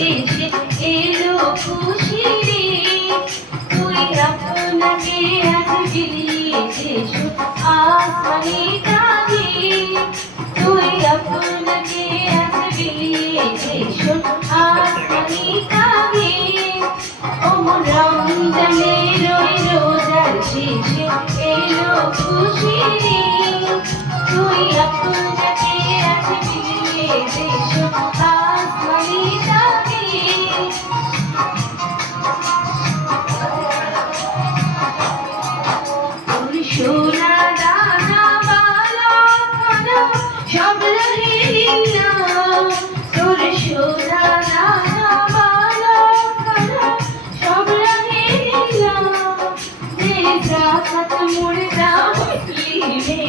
শেষে এলো খুশি রে তুই আপনাকে আজ বিলিয়েছে আসমানি কাঁদে তুই আপনাকে আজ বিলিয়েছে আসমানি কাঁদে ওমন রমজানের ওই রোজার শেষে এলো খুশি রে তুই আপনাকে আজ বিলিয়েছে আসমানি কাঁদে সোনা দানা বালা খানা সব রহে লীলা তোর সোনা দানা বালা খানা সব রহে লীলা যে জাকাত মুর্দা মুসলিমে